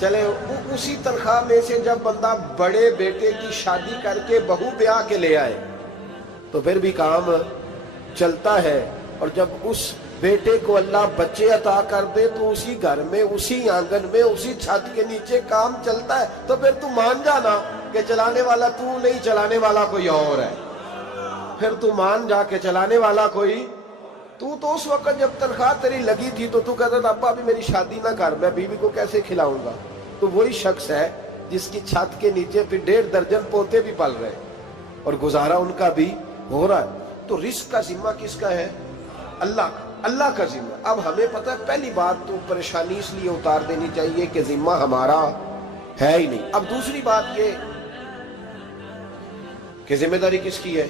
چلے اسی تنخواہ میں سے جب بندہ بڑے بیٹے کی شادی کر کے بہو بیاہ کے لے آئے تو پھر بھی کام چلتا ہے، اور جب اس بیٹے کو اللہ بچے عطا کر دے تو اسی گھر میں، اسی آنگن میں، اسی چھت کے نیچے کام چلتا ہے، تو پھر تو مان جانا کہ چلانے والا تو نہیں، چلانے والا کوئی اور ہے۔ پھر تو مان جا کے چلانے والا کوئی تو اس وقت جب تنخواہ تیری لگی تھی تو کہتا تھا ابا ابھی میری شادی نہ کر، میں بیوی کو کیسے کھلاؤں گا؟ تو وہی شخص ہے جس کی چھت کے نیچے پھر 1.5 درجن پوتے بھی پل رہے اور گزارا ان کا بھی ہو رہا ہے۔ تو رزق کا ذمہ کس کا ہے؟ اللہ کا ذمہ۔ اب ہمیں پتہ ہے پہلی بات تو پریشانی اس لیے اتار دینی چاہیے کہ ذمہ ہمارا ہے ہی نہیں۔ اب دوسری بات یہ کہ ذمہ داری کس کی ہے؟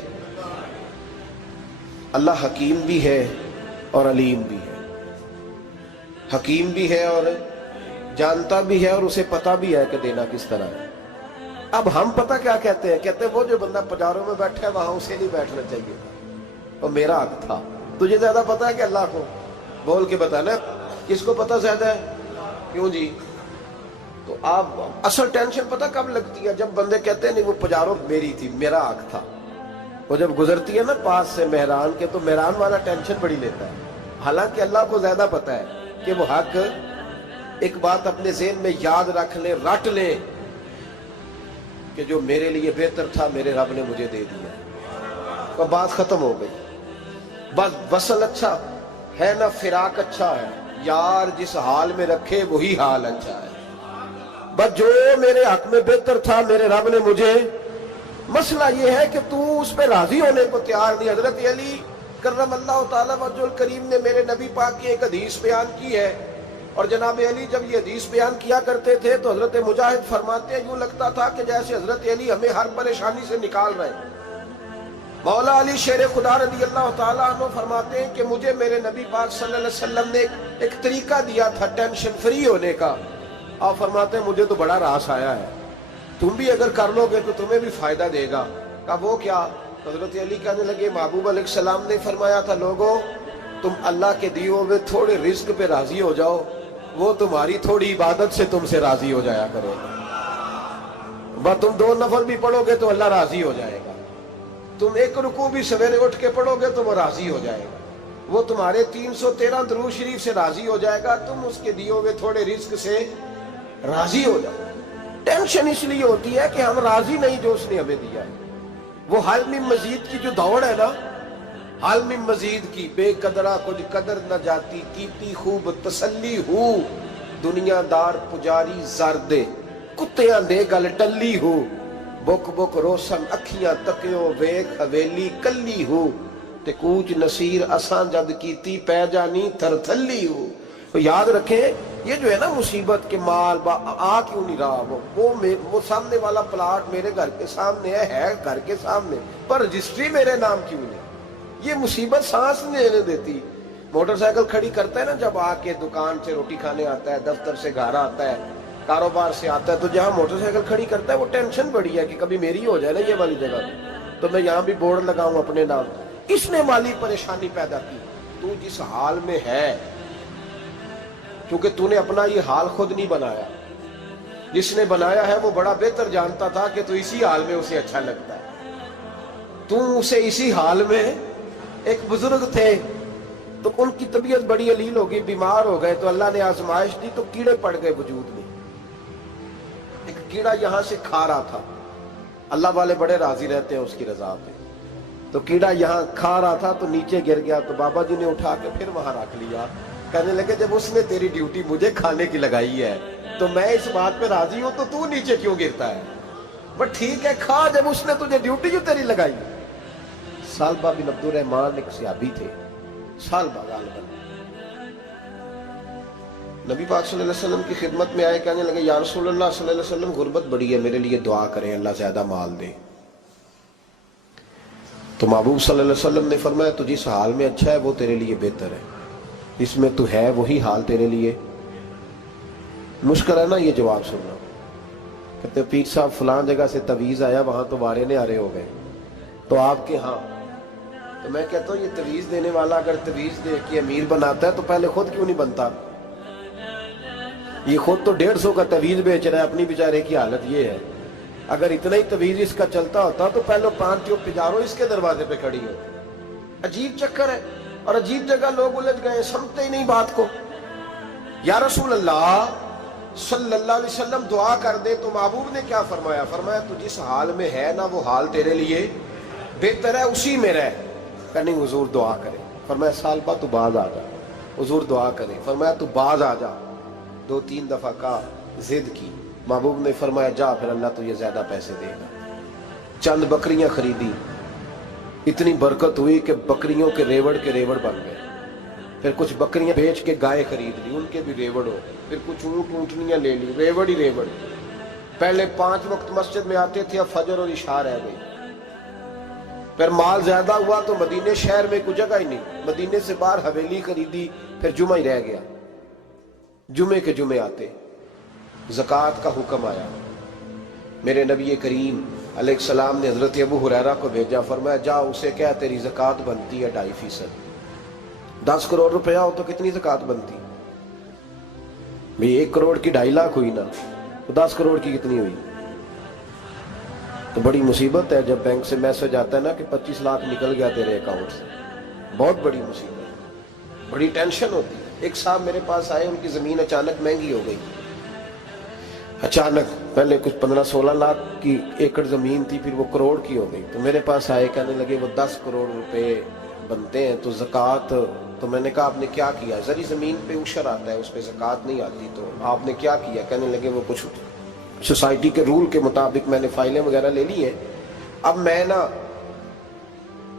اللہ حکیم بھی ہے اور علیم بھی ہے، حکیم بھی ہے اور جانتا بھی ہے، اور اسے پتہ بھی ہے کہ دینا کس طرح ہے۔ اب ہم پتہ کیا کہتے ہیں؟ کہتے ہیں وہ جو بندہ پجاروں میں بیٹھا ہے وہاں اسے نہیں بیٹھنا چاہیے، اور میرا حق تھا۔ تجھے زیادہ پتہ ہے کہ اللہ کو؟ بول کے بتانا کس کو پتہ زیادہ ہے؟ کیوں جی؟ تو آپ اصل ٹینشن پتہ کب لگتی ہے؟ جب بندے کہتے ہیں نہیں وہ پجاروں میری تھی، میرا حق تھا۔ وہ جب گزرتی ہے نا پاس سے مہران کے تو مہران والا ٹینشن بڑی لیتا ہے، حالانکہ اللہ کو زیادہ پتہ ہے کہ وہ حق۔ ایک بات اپنے ذہن میں یاد رکھ لیں، رٹ لیں کہ جو میرے لیے بہتر تھا میرے رب نے مجھے دے دیا، تو بات ختم ہو گئی۔ بس وصل اچھا ہے نہ فراق اچھا ہے، یار جس حال میں رکھے وہی حال اچھا ہے۔ بس جو میرے حق میں بہتر تھا میرے رب نے مجھے، مسئلہ یہ ہے کہ تو اس پہ راضی ہونے کو تیار نہیں۔ حضرت علی کرم اللہ تعالیٰ وجہ الکریم نے میرے نبی پاک کی ایک حدیث بیان کی ہے، اور جناب علی جب یہ حدیث بیان کیا کرتے تھے تو حضرت مجاہد فرماتے ہیں یوں لگتا تھا کہ جیسے حضرت علی ہمیں ہر پریشانی سے نکال رہے ہیں۔ مولا علی شیر خدا رضی اللہ تعالیٰ عنہ فرماتے ہیں کہ مجھے میرے نبی پاک صلی اللہ علیہ وسلم نے ایک طریقہ دیا تھا ٹینشن فری ہونے کا۔ آپ فرماتے ہیں مجھے تو بڑا راس آیا ہے، تم بھی اگر کر لو گے تو تمہیں بھی فائدہ دے گا۔ کہا وہ کیا؟ حضرت علی کہنے لگے محبوب علیہ السلام نے فرمایا تھا لوگوں تم اللہ کے دیے ہوئے تھوڑے رزق پہ راضی ہو جاؤ، وہ تمہاری تھوڑی عبادت سے تم سے راضی ہو جایا کرو گا۔ بس تم 2 نفل بھی پڑھو گے تو اللہ راضی ہو جائے گا، تم 1 رکوع بھی سویرے اٹھ کے پڑھو گے تو وہ راضی ہو جائے گا، وہ تمہارے 313 درود شریف سے راضی ہو جائے گا، تم اس کے دیے ہوئے تھوڑے رزق سے راضی ہو جاؤ۔ ٹینشن اس لیے ہوتی ہے کہ ہم راضی نہیں جو اس نے ہمیں دیا ہے۔ وہ حل میں مزید کی جو دوڑ ہے نا، حل میں مزید کی، بے قدرہ کچھ قدر نہ جاتی، کیتی خوب تسلی ہو، دنیا دار پجاری زردے، کتیاں دے گل ٹلی ہو، بک بک روشن اکھیاں تکیو ویک حویلی کلی ہو، تے کوچ نصیر اساں جد کیتی پہ جانی تھر تھلی ہو۔ تو یاد رکھیں یہ جو ہے نا مصیبت کے مال آ کیوں نہیں رہا، وہ سامنے والا پلاٹ میرے گھر کے سامنے ہے گھر کے سامنے، پر رجسٹری میرے نام کیوں نہیں؟ یہ مصیبت سانس نہیں لینے دیتی۔ موٹر سائیکل کھڑی کرتا ہے نا جب آ کے دکان سے روٹی کھانے آتا ہے، دفتر سے گھر آتا ہے، کاروبار سے آتا ہے، تو جہاں موٹر سائیکل کھڑی کرتا ہے وہ ٹینشن بڑی ہے کہ کبھی میری ہو جائے نا یہ والی جگہ تو میں یہاں بھی بورڈ لگاؤں اپنے نام۔ اس نے مالی پریشانی پیدا کی۔ تو جس حال میں ہے، کیونکہ تو نے اپنا یہ حال خود نہیں بنایا، جس نے بنایا ہے وہ بڑا بہتر جانتا تھا کہ تو اسی حال میں اسے اچھا لگتا ہے۔ تو اسے اسی حال میں، ایک بزرگ تھے تو ان کی طبیعت بڑی علیل ہو گئی، بیمار ہو گئے، تو اللہ نے آزمائش دی تو کیڑے پڑ گئے وجود میں۔ ایک کیڑا یہاں سے کھا رہا تھا، اللہ والے بڑے راضی رہتے ہیں اس کی رضا پہ، تو کیڑا یہاں کھا رہا تھا تو نیچے گر گیا، تو بابا جی نے اٹھا کے پھر وہاں رکھ لیا، کہنے لگے جب اس نے تیری ڈیوٹی مجھے کھانے کی لگائی ہے تو میں اس بات پہ راضی ہوں تو نیچے کیوں گرتا ہے؟ بس ٹھیک ہے کھا، جب اس نے تجھے ڈیوٹی جو تیری لگائی۔ سالبہ بن عبد الرحمن ایک صحابی تھے، سالبہ غالباً نبی پاک صلی اللہ علیہ وسلم کی خدمت میں آئے، کہنے لگے یا رسول اللہ صلی اللہ علیہ وسلم غربت بڑی ہے، میرے لیے دعا کریں اللہ زیادہ مال دے۔ تو محبوب صلی اللہ علیہ وسلم نے فرمایا تو جس حال میں اچھا ہے وہ تیرے لیے بہتر ہے، اس میں تو ہے وہی حال تیرے لیے۔ مشکل ہے نا یہ جواب سننا۔ کہتے پیر صاحب فلاں جگہ سے تویز آیا، وہاں تو وارے نے آرے ہو گئے، تو آپ کے ہاں؟ تو میں کہتا ہوں یہ تویز دینے والا اگر تویز دے کے امیر بناتا ہے تو پہلے خود کیوں نہیں بنتا؟ یہ خود تو 150 کا تویز بیچ رہا ہے، اپنی بیچارے کی حالت یہ ہے۔ اگر اتنا ہی تویز اس کا چلتا ہوتا تو پہلے 5 جو پجاروں اس کے دروازے پہ کھڑی ہوتی۔ عجیب چکر ہے، اور عجیب جگہ لوگ الجھ گئے، سمجھتے ہی نہیں بات کو۔ یا رسول اللہ صلی اللہ علیہ وسلم دعا کر دے تو محبوب نے کیا فرمایا؟ فرمایا تو جس حال میں ہے نا وہ حال تیرے لیے بہتر ہے، اسی میں رہ۔ کہ نہیں حضور دعا کرے۔ فرمایا سال بعد تو باز آ جا۔ حضور دعا کرے۔ فرمایا تو باز آ جا۔ 2-3 دفعہ کا ضد کی، محبوب نے فرمایا جا پھر اللہ تجھے زیادہ پیسے دے گا۔ چند بکریاں خریدی، اتنی برکت ہوئی کہ بکریوں کے ریوڑ بن گئے۔ پھر کچھ بکریاں بیچ کے گائے خرید لی، ان کے بھی ریوڑ ہو۔ پھر کچھ اونٹنیاں لے لی، ریوڑ ہی ریوڑ۔ پہلے 5 وقت مسجد میں آتے تھے، اب فجر اور عشاء رہ گئی۔ پھر مال زیادہ ہوا تو مدینے شہر میں کوئی جگہ ہی نہیں، مدینے سے باہر حویلی خریدی، پھر جمعہ ہی رہ گیا۔ جمعے کے جمعے آتے، زکوٰۃ کا حکم آیا۔ میرے نبی کریم علیہ السلام نے حضرت ابو ہریرہ کو بھیجا، فرمایا جا اسے کہہ تیری زکوٰۃ بنتی ہے 2.5%۔ 10 کروڑ روپیہ ہو تو کتنی زکوٰۃ بنتی؟ بھئی 1 کروڑ کی 2.5 لاکھ ہوئی نا، تو 10 کروڑ کی کتنی ہوئی؟ تو بڑی مصیبت ہے جب بینک سے میسج آتا ہے نا کہ 25 لاکھ نکل گیا تیرے اکاؤنٹ سے۔ بہت بڑی مصیبت، بڑی ٹینشن ہوتی ہے۔ ایک صاحب میرے پاس آئے، ان کی زمین اچانک مہنگی ہو گئی۔ اچانک پہلے کچھ 15-16 لاکھ کی ایکڑ زمین تھی، پھر وہ کروڑ کی ہو گئی۔ تو میرے پاس آئے، کہنے لگے وہ 10 کروڑ روپے بنتے ہیں تو زکوٰۃ، تو میں نے کہا آپ نے کیا کیا؟ زری زمین پہ عشر آتا ہے، اس پہ زکوٰۃ نہیں آتی، تو آپ نے کیا کیا؟ کہنے لگے وہ کچھ سوسائٹی کے رول کے مطابق میں نے فائلیں وغیرہ لے لی ہیں، اب میں نا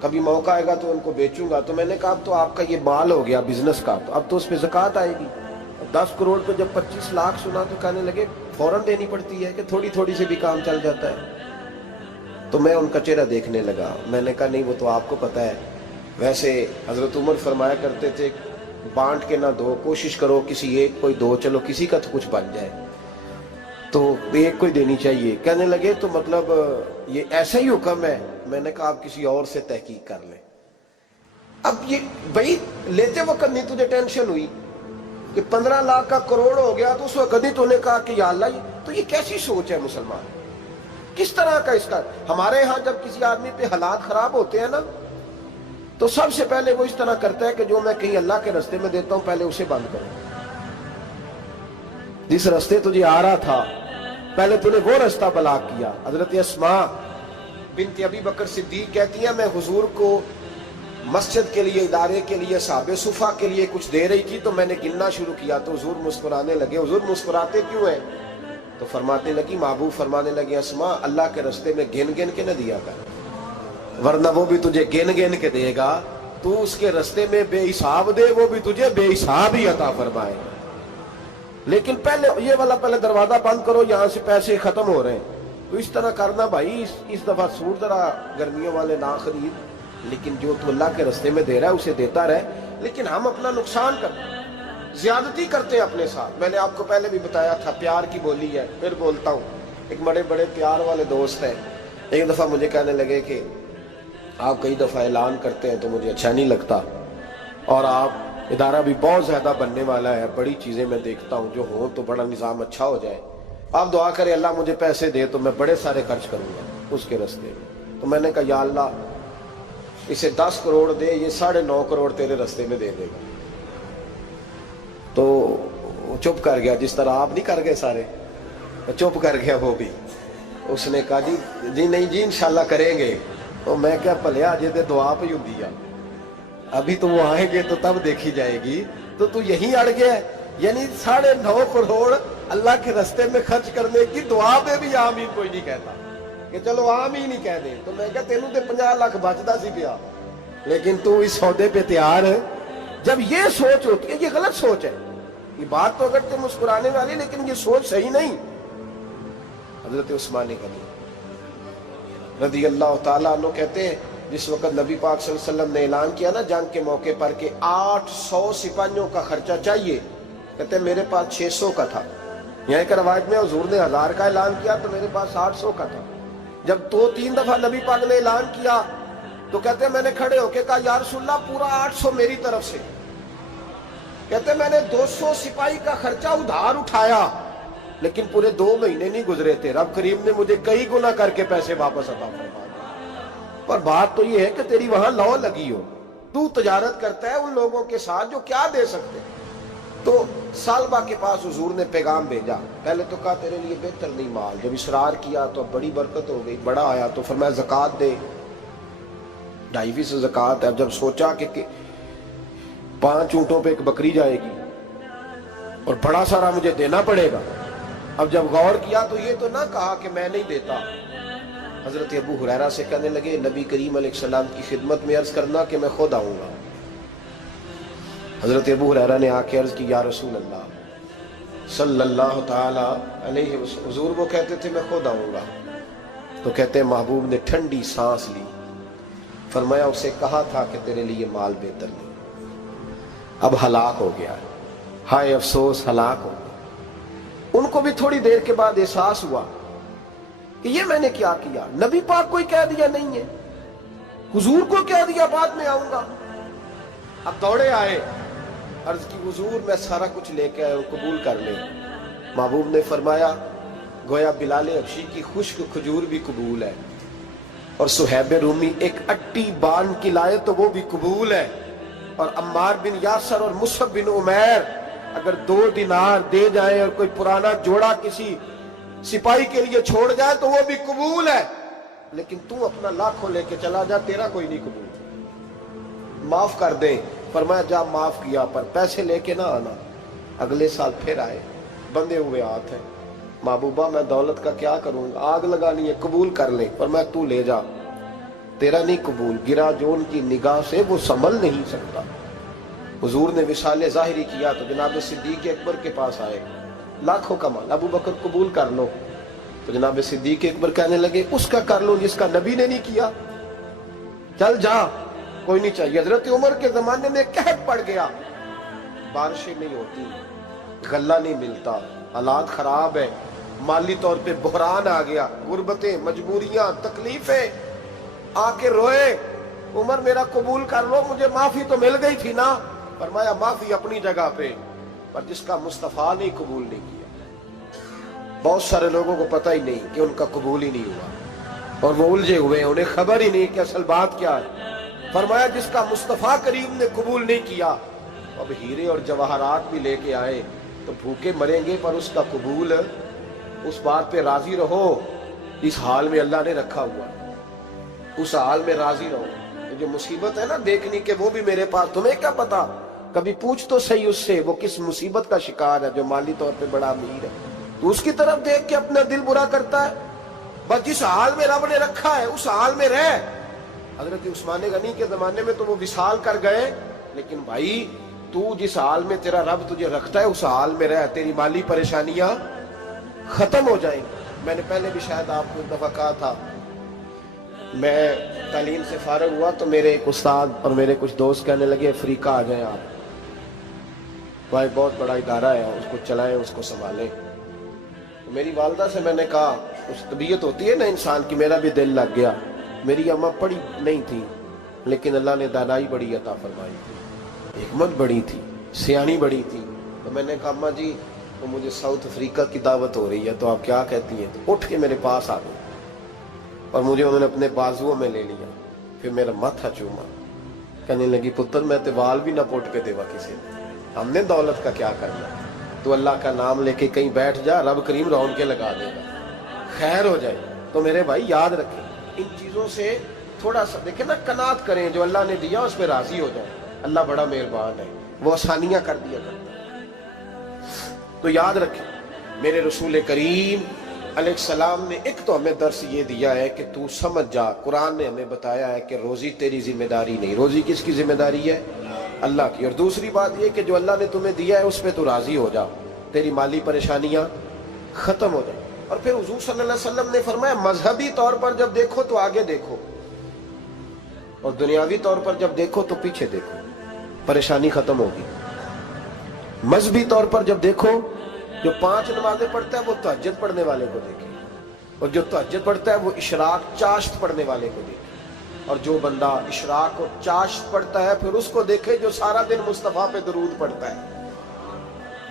کبھی موقع آئے گا تو ان کو بیچوں گا۔ تو میں نے کہا اب تو آپ کا یہ مال ہو گیا بزنس کا، تو اب تو اس پہ زکوٰۃ آئے گی۔ 10 کروڑ پہ جب 25 لاکھ سنا تو کہنے لگے فوراً دینی پڑتی ہے کہ تھوڑی تھوڑی سے بھی کام چل جاتا ہے؟ تو میں ان کا چہرہ دیکھنے لگا، میں نے کہا نہیں وہ تو آپ کو پتہ ہے، ویسے حضرت عمر فرمایا کرتے تھے بانٹ کے نہ دو، کوشش کرو کسی ایک کو ہی دو، چلو کسی کا تو کچھ بن جائے، تو ایک کو ہی دینی چاہیے۔ کہنے لگے تو مطلب یہ ایسا ہی حکم ہے؟ میں نے کہا آپ کسی اور سے تحقیق کر لیں۔ اب یہ بھائی لیتے وقت نہیں تجھے ٹینشن ہوئی کہ 15 لاکھ کا کروڑ ہو گیا، تو اس وقت نہیں تو نے کہا کہ یا اللہ، تو یہ کیسی سوچ ہے مسلمان؟ کس طرح کا اس کا؟ ہمارے ہاں جب کسی آدمی پہ حالات خراب ہوتے ہیں نا تو سب سے پہلے وہ اس طرح کرتا ہے کہ جو میں کہیں اللہ کے راستے میں دیتا ہوں پہلے اسے بند کرو۔ جس راستے تجھے آ رہا تھا پہلے تو نے وہ راستہ بلاک کیا۔ حضرت اسماء بنت ابی بکر صدیق کہتی ہیں میں حضور کو مسجد کے لیے، ادارے کے لیے، صحابہ صفا کے لیے کچھ دے رہی تھی، تو میں نے گننا شروع کیا تو حضور مسکرانے لگے۔ حضور مسکراتے کیوں ہیں؟ تو فرمانے لگی، محبوب فرمانے لگے اسماء اللہ کے راستے میں گن گن کے نہ دیا کر، ورنہ وہ بھی تجھے گن گن کے دے گا۔ تو اس کے راستے میں بے حساب دے، وہ بھی تجھے بے حساب ہی عطا فرمائے۔ لیکن پہلے یہ والا پہلے دروازہ بند کرو، یہاں سے پیسے ختم ہو رہے ہیں۔ تو اس طرح کرنا بھائی، اس دفعہ سوٹ ذرا گرمیوں والے نہ خرید، لیکن جو تو اللہ کے راستے میں دے رہا ہے اسے دیتا رہے۔ لیکن ہم اپنا نقصان کرتے ہیں، زیادتی کرتے ہیں اپنے ساتھ۔ میں نے آپ کو پہلے بھی بتایا تھا پیار کی بولی ہے، پھر بولتا ہوں۔ ایک بڑے بڑے پیار والے دوست ہیں، ایک دفعہ مجھے کہنے لگے کہ آپ کئی دفعہ اعلان کرتے ہیں تو مجھے اچھا نہیں لگتا، اور آپ ادارہ بھی بہت زیادہ بننے والا ہے، بڑی چیزیں میں دیکھتا ہوں جو ہوں تو بڑا نظام اچھا ہو جائے، آپ دعا کریں اللہ مجھے پیسے دے تو میں بڑے سارے خرچ کروں گا اس کے راستے میں۔ تو میں نے کہا یا اللہ اسے 10 کروڑ دے، یہ 9.5 کروڑ تیرے راستے میں دے دے گا۔ تو چپ کر گیا، جس طرح آپ نہیں کر گئے سارے، چپ کر گیا وہ بھی۔ اس نے کہا جی نہیں جی انشاءاللہ کریں گے۔ تو میں کیا پلیا جی تے دعا پہ ہوں دیا، ابھی تو وہ آئیں گے تو تب دیکھی جائے گی، تو یہیں اڑ گیا ہے۔ یعنی 9.5 کروڑ اللہ کے راستے میں خرچ کرنے کی دعا پہ بھی آمین کوئی نہیں کہتا کہ چلو آمین ہی کہہ دیں۔ تو میں کہا تینوں تے 50 لاکھ بچتا سی پیا، لیکن تو اس سودے پہ تیار ہے۔ جب یہ سوچ ہوتی ہے، یہ غلط سوچ ہے، یہ بات تو اگر تے مسکرانے والی، لیکن یہ سوچ صحیح نہیں۔ حضرت عثمان غنی رضی اللہ تعالیٰ عنہ کہتے ہیں جس وقت نبی پاک صلی اللہ علیہ وسلم نے اعلان کیا نا جنگ کے موقع پر کہ 800 سپاہیوں کا خرچہ چاہیے، کہتے ہیں میرے پاس 600 کا تھا۔ یہاں ایک روایت میں حضور نے 1000 کا اعلان کیا تو میرے پاس 800 کا تھا۔ جب 2-3 دفعہ نبی پاک نے اعلان کیا تو کہتے ہیں میں نے کھڑے ہو کے کہا یا رسول اللہ پورا 800 میری طرف سے۔ کہتے میں نے 200 سپاہی کا خرچہ ادھار اٹھایا لیکن پورے 2 مہینے نہیں گزرے تھے، رب کریم نے مجھے کئی گنا کر کے پیسے واپس عطا فرما دیے۔ پر بات تو یہ ہے کہ تیری وہاں لو لگی ہو، تو تجارت کرتا ہے ان لوگوں کے ساتھ جو کیا دے سکتے۔ تو سالبہ کے پاس حضور نے پیغام بھیجا، پہلے تو کہا تیرے لیے بہتر نہیں مال، جب اصرار کیا تو بڑی برکت ہو گئی، بڑا آیا تو فرمایا زکوٰۃ دے، 2.5 زکوٰۃ ہے۔ اب جب سوچا کہ 5 اونٹوں پہ ایک بکری جائے گی اور بڑا سارا مجھے دینا پڑے گا، اب جب غور کیا تو یہ تو نہ کہا کہ میں نہیں دیتا۔ حضرت ابو ہریرہ سے کہنے لگے نبی کریم علیہ السلام کی خدمت میں عرض کرنا کہ میں خود آؤں گا۔ حضرت ابو ہریرہ نے آ کے عرض کی یا رسول اللہ صلی اللہ تعالی علیہ وسلم، حضور وہ کہتے تھے میں خود آؤں گا، تو کہتے ہیں محبوب نے ٹھنڈی سانس لی، فرمایا اسے کہا تھا کہ تیرے لیے مال بہتر نہیں، اب ہلاک ہو گیا، ہائے افسوس ہلاک ہو گیا۔ ان کو بھی تھوڑی دیر کے بعد احساس ہوا کہ یہ میں نے کیا کیا، نبی پاک کو ہی کہہ دیا نہیں ہے، حضور کو کہہ دیا بعد میں آؤں گا۔ اب دوڑے آئے، عرض کی حضور میں سارا کچھ لے کے آیا ہوں، قبول کر لیں۔ محبوب نے فرمایا گویا بلال حبشی کی خشک کھجور بھی قبول ہے، اور صہیب رومی ایک اٹی بان کی لائے تو وہ بھی قبول ہے، اور عمار بن یاسر اور مصعب بن عمیر اگر 2 دینار دے جائیں اور کوئی پرانا جوڑا کسی سپاہی کے لیے چھوڑ جائے تو وہ بھی قبول ہے، لیکن تو اپنا لاکھوں لے کے چلا جا، تیرا کوئی نہیں قبول، معاف کر دیں۔ فرمایا جا معاف کیا، پر پیسے لے کے نہ آنا۔ اگلے سال پھر آئے، بندے ہوئے ہاتھ ہیں، محبوبہ میں دولت کا کیا کروں گا، آگ لگانی ہے، قبول کر لیں۔ فرمایا تو لے جا، تیرا نہیں قبول، گرا جو ان کی نگاہ سے وہ سنبھل نہیں سکتا۔ حضور نے وصال ظاہری کیا تو جناب صدیق اکبر کے پاس آئے، لاکھوں کا مال، ابو بکر قبول کر لو، تو جناب صدیق اکبر کہنے لگے اس کا کر لو جس کا نبی نے نہیں کیا، چل جا، کوئی نہیں چاہیے۔ حضرت عمر کے زمانے میں قحط پڑ گیا، بارشیں نہیں ہوتی، غلہ نہیں ملتا، حالات خراب ہے، مالی طور پہ بحران آ گیا، غربتیں، مجبوریاں، تکلیفیں، آ کے روئے، عمر میرا قبول کر لو، مجھے معافی تو مل گئی تھی نا۔ فرمایا معافی اپنی جگہ پہ، پر جس کا مصطفیٰ نے قبول نہیں کیا۔ بہت سارے لوگوں کو پتہ ہی نہیں کہ ان کا قبول ہی نہیں ہوا، اور وہ الجھے ہوئے ہیں، انہیں خبر ہی نہیں کہ اصل بات کیا ہے۔ فرمایا جس کا مصطفیٰ کریم نے قبول نہیں کیا، اب ہیرے اور جواہرات بھی لے کے آئے تو بھوکے مریں گے، پر اس کا قبول، اس بات پہ راضی رہو اس حال میں اللہ نے رکھا ہوا، اس حال میں راضی رہو۔ یہ جو مصیبت ہے نا دیکھنی کہ وہ بھی میرے پاس، تمہیں کیا پتا، کبھی پوچھ تو صحیح اس سے وہ کس مصیبت کا شکار ہے، جو مالی طور پہ بڑا امیر ہے، تو اس کی طرف دیکھ کے اپنا دل برا کرتا ہے۔ بس جس حال میں رب نے رکھا ہے اس حال میں رہ۔ حضرت عثمان غنی کے زمانے میں تو وہ وصال کر گئے، لیکن بھائی تو جس حال میں تیرا رب تجھے رکھتا ہے اس حال میں رہ، تیری مالی پریشانیاں ختم ہو جائیں۔ میں نے پہلے بھی شاید آپ کو ایک دفعہ کہا تھا، میں تعلیم سے فارغ ہوا تو میرے ایک استاد اور میرے کچھ دوست کہنے لگے افریقہ آ جائیں آپ، بھائی بہت بڑا ادارہ ہے، اس کو چلائیں، اس کو سنبھالیں۔ میری والدہ سے میں نے کہا، اس طبیعت ہوتی ہے نا انسان کی، میرا بھی دل لگ گیا۔ میری اماں پڑھی نہیں تھی لیکن اللہ نے دانائی بڑی عطا فرمائی تھی، حکمت بڑی تھی، سیانی بڑی تھی۔ تو میں نے کہا اماں جی تو مجھے ساؤتھ افریقہ کی دعوت ہو رہی ہے تو آپ کیا کہتی ہیں؟ تو اٹھ کے میرے پاس آ گئی اور مجھے انہوں نے اپنے بازوؤں میں لے لیا، پھر میرا ماتھا چوما، کہنے لگی پتر میں تے وال بھی نہ پوٹ کے دیوا کسی نے، ہم نے دولت کا کیا کرنا، تو اللہ کا نام لے کے کہیں بیٹھ جا، رب کریم رون کے لگا دے گا، خیر ہو جائے۔ تو میرے بھائی یاد رکھیں ان چیزوں سے تھوڑا سا دیکھیں نا، قناعت کریں، جو اللہ نے دیا اس پہ راضی ہو جائیں، اللہ بڑا مہربان ہے، وہ آسانیاں کر دیا کرتا ہے۔ تو یاد رکھیں میرے رسول کریم علیہ السلام نے ایک تو ہمیں درس یہ دیا ہے کہ تو سمجھ جا، قرآن نے ہمیں بتایا ہے کہ روزی تیری ذمہ داری نہیں، روزی کس کی ذمہ داری ہے؟ اللہ کی۔ اور دوسری بات یہ کہ جو اللہ نے تمہیں دیا ہے اس پہ تو راضی ہو جا، تیری مالی پریشانیاں ختم ہو جائیں۔ اور پھر حضور صلی اللہ علیہ وسلم نے فرمایا مذہبی طور پر جب دیکھو تو آگے دیکھو، اور دنیاوی طور پر جب دیکھو تو پیچھے دیکھو، پریشانی ختم ہوگی۔ مذہبی طور پر جب دیکھو، جو 5 نمازیں پڑھتا ہے وہ تہجد پڑھنے والے کو دیکھے، اور جو تہجد پڑھتا ہے وہ اشراق چاشت پڑھنے والے کو دیکھے، اور جو بندہ اشراق اور چاشت پڑھتا ہے پھر اس کو دیکھے جو سارا دن مصطفیٰ پہ درود پڑھتا ہے۔